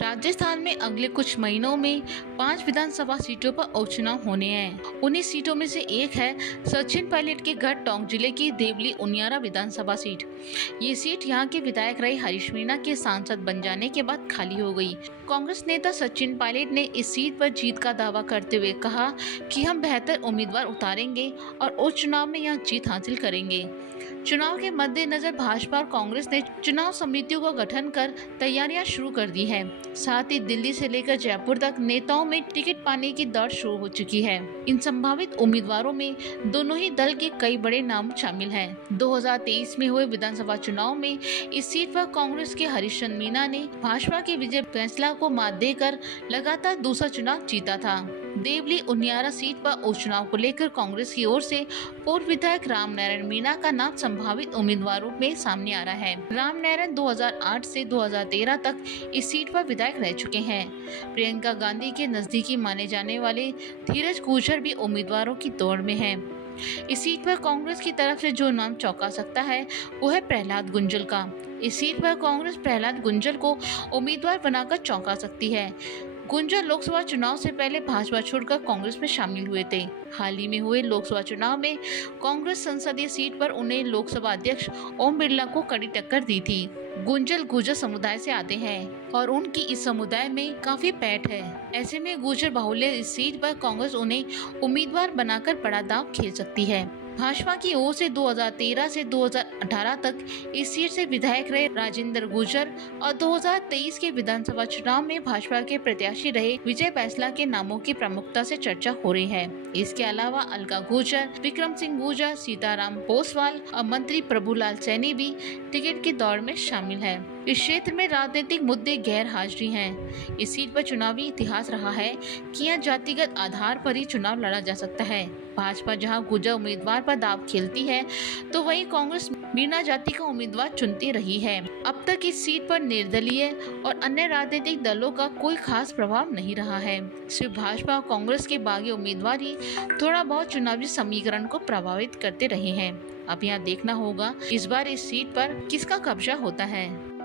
राजस्थान में अगले कुछ महीनों में 5 विधानसभा सीटों पर उपचुनाव होने हैं। 19 सीटों में से एक है सचिन पायलट के गढ़ टोंक जिले की देवली उनियारा विधानसभा सीट। ये सीट यहां के विधायक रहे हरीश मीणा के सांसद बन जाने के बाद खाली हो गई। कांग्रेस नेता सचिन पायलट ने इस सीट पर जीत का दावा करते हुए कहा कि हम बेहतर उम्मीदवार उतारेंगे और उपचुनाव में यहां जीत हासिल करेंगे। चुनाव के मद्देनजर भाजपा और कांग्रेस ने चुनाव समितियों का गठन कर तैयारियां शुरू कर दी है। साथ ही दिल्ली से लेकर जयपुर तक नेताओं में टिकट पाने की दौड़ शुरू हो चुकी है। इन संभावित उम्मीदवारों में दोनों ही दल के कई बड़े नाम शामिल हैं। 2023 में हुए विधानसभा चुनाव में इस सीट पर कांग्रेस के हरीश मीणा ने भाजपा के विजय फैसला को मात देकर लगातार दूसरा चुनाव जीता था। देवली उनियारा सीट पर उपचुनाव को लेकर कांग्रेस की ओर से पूर्व विधायक रामनारायण मीणा का नाम संभावित उम्मीदवारों में सामने आ रहा है। रामनारायण 2008 से 2013 तक इस सीट पर विधायक रह चुके हैं। प्रियंका गांधी के नजदीकी माने जाने वाले धीरज गुर्जर भी उम्मीदवारों की दौड़ में हैं। इस सीट पर कांग्रेस की तरफ से जो नाम चौंका सकता है वो है प्रहलाद गुंजल का। इस सीट पर कांग्रेस प्रहलाद गुंजल को उम्मीदवार बनाकर चौंका सकती है। गुंजल लोकसभा चुनाव से पहले भाजपा छोड़कर कांग्रेस में शामिल हुए थे। हाल ही में हुए लोकसभा चुनाव में कांग्रेस संसदीय सीट पर उन्हें लोकसभा अध्यक्ष ओम बिरला को कड़ी टक्कर दी थी। गुंजल गुर्जर समुदाय से आते हैं और उनकी इस समुदाय में काफी पैठ है। ऐसे में गुर्जर बाहुल्य इस सीट पर कांग्रेस उन्हें उम्मीदवार बनाकर बड़ा दांव खेल सकती है। भाजपा की ओर से 2013 से 2018 तक इस सीट से विधायक रहे राजेंद्र गुर्जर और 2023 के विधानसभा चुनाव में भाजपा के प्रत्याशी रहे विजय फैसला के नामों की प्रमुखता से चर्चा हो रही है। इसके अलावा अलका गुर्जर, विक्रम सिंह गुर्जर, सीताराम पोसवाल और मंत्री प्रभुलाल सैनी भी टिकट की दौड़ में शामिल है। इस क्षेत्र में राजनीतिक मुद्दे गैर हाजिर हैं। इस सीट पर चुनावी इतिहास रहा है कि यहाँ जातिगत आधार पर ही चुनाव लड़ा जा सकता है। भाजपा जहां गुर्जर उम्मीदवार पर दांव खेलती है तो वहीं कांग्रेस मीणा जाति का उम्मीदवार चुनती रही है। अब तक इस सीट पर निर्दलीय और अन्य राजनीतिक दलों का कोई खास प्रभाव नहीं रहा है। सिर्फ भाजपा और कांग्रेस के बागी उम्मीदवार ही थोड़ा बहुत चुनावी समीकरण को प्रभावित करते रहे हैं। अब यहाँ देखना होगा इस बार इस सीट पर किसका कब्जा होता है।